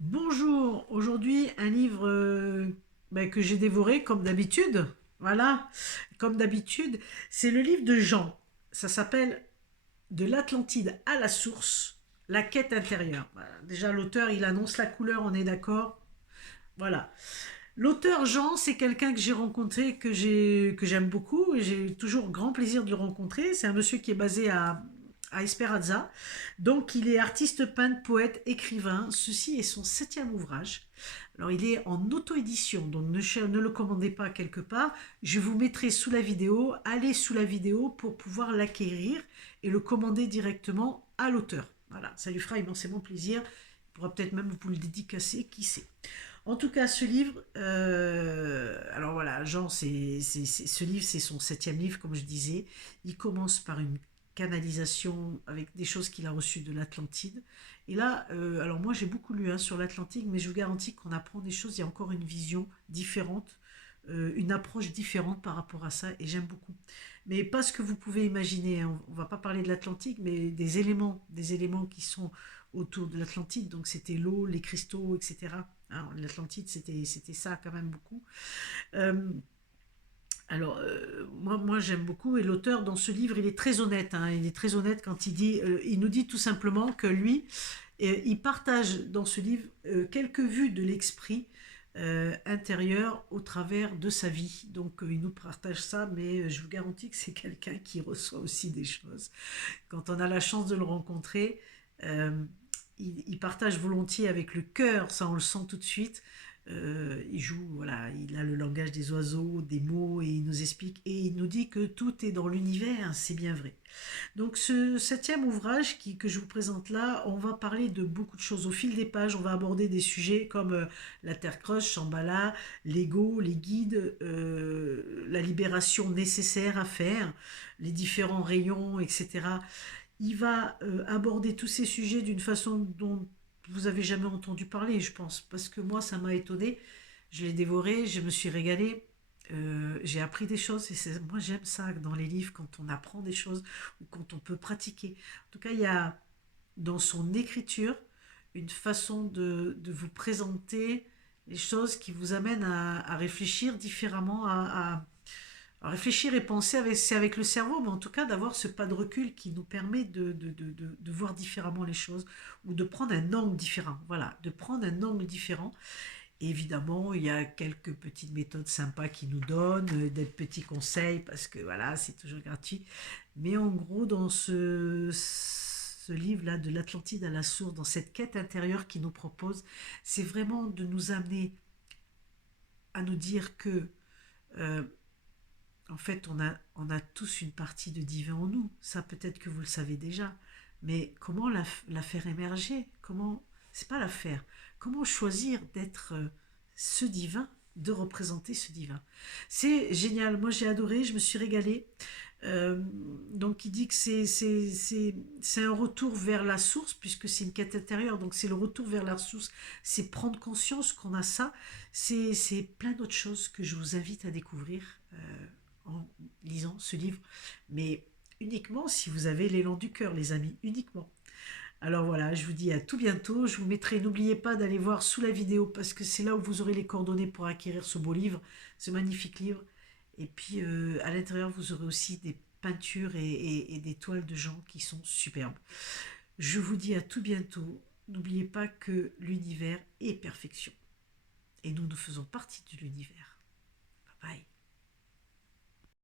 Bonjour, aujourd'hui un livre que j'ai dévoré comme d'habitude. Voilà, comme d'habitude, c'est le livre de Jean. Ça s'appelle De l'Atlantide à la source, la quête intérieure. Voilà. Déjà l'auteur, il annonce la couleur, on est d'accord. Voilà. L'auteur Jean, c'est quelqu'un que j'ai rencontré, que j'aime beaucoup, et j'ai toujours grand plaisir de le rencontrer. C'est un monsieur qui est basé à Esperanza. Donc, il est artiste, peintre, poète, écrivain. Ceci est son septième ouvrage. Alors, il est en auto-édition, donc ne le commandez pas quelque part. Je vous mettrai sous la vidéo. Allez sous la vidéo pour pouvoir l'acquérir et le commander directement à l'auteur. Voilà, ça lui fera immensément plaisir. Il pourra peut-être même vous le dédicacer, qui sait. En tout cas, ce livre, alors voilà, Jean, ce livre, c'est son septième livre, comme je disais. Il commence par une canalisation avec des choses qu'il a reçues de l'Atlantide. Et là, alors moi j'ai beaucoup lu hein, sur l'Atlantique, mais je vous garantis qu'on apprend des choses, il y a encore une vision différente, une approche différente par rapport à ça, et j'aime beaucoup. Mais pas ce que vous pouvez imaginer, hein. On ne va pas parler de l'Atlantique, mais des éléments qui sont autour de l'Atlantide, donc c'était l'eau, les cristaux, etc. Hein, L'Atlantide, c'était ça quand même beaucoup. Euh, moi j'aime beaucoup, et l'auteur dans ce livre, il est très honnête. Hein, il est très honnête quand il dit, il nous dit tout simplement que lui, il partage dans ce livre quelques vues de l'esprit intérieur au travers de sa vie. Donc il nous partage ça, mais je vous garantis que c'est quelqu'un qui reçoit aussi des choses. Quand on a la chance de le rencontrer, euh, il partage volontiers avec le cœur, ça on le sent tout de suite. Il joue, voilà, il a le langage des oiseaux, des mots, et il nous explique, et il nous dit que tout est dans l'univers, c'est bien vrai. Donc ce septième ouvrage que je vous présente là, on va parler de beaucoup de choses. Au fil des pages, on va aborder des sujets comme la Terre creuse, Shambhala, l'ego, les guides, la libération nécessaire à faire, les différents rayons, etc. Il va aborder tous ces sujets d'une façon dont vous avez jamais entendu parler, je pense, parce que moi, ça m'a étonné. Je l'ai dévoré, je me suis régalée. J'ai appris des choses, et moi j'aime ça dans les livres quand on apprend des choses ou quand on peut pratiquer. En tout cas, il y a dans son écriture une façon de vous présenter les choses qui vous amènent à réfléchir différemment, à réfléchir et penser avec, c'est avec le cerveau, mais en tout cas d'avoir ce pas de recul qui nous permet de voir différemment les choses ou de prendre un angle différent. Voilà, de prendre un angle différent. Et évidemment, il y a quelques petites méthodes sympas qui nous donnent, des petits conseils, parce que voilà, c'est toujours gratuit. Mais en gros, dans ce livre-là, de l'Atlantide à la source, dans cette quête intérieure qu'il nous propose, c'est vraiment de nous amener à nous dire que euh, en fait, on a tous une partie de divin en nous. Ça, peut-être que vous le savez déjà. Mais comment la faire émerger? Comment, c'est pas la faire. Comment choisir d'être ce divin, de représenter ce divin? C'est génial. Moi, j'ai adoré. Je me suis régalée. Donc, il dit que c'est un retour vers la source, puisque c'est une quête intérieure. Donc, c'est le retour vers la source. C'est prendre conscience qu'on a ça. C'est plein d'autres choses que je vous invite à découvrir. En lisant ce livre, mais uniquement si vous avez l'élan du cœur, les amis, uniquement. Alors voilà, je vous dis à tout bientôt. Je vous mettrai, n'oubliez pas d'aller voir sous la vidéo parce que c'est là où vous aurez les coordonnées pour acquérir ce beau livre, ce magnifique livre. Et puis à l'intérieur, vous aurez aussi des peintures et des toiles de gens qui sont superbes. Je vous dis à tout bientôt. N'oubliez pas que l'univers est perfection et nous faisons partie de l'univers.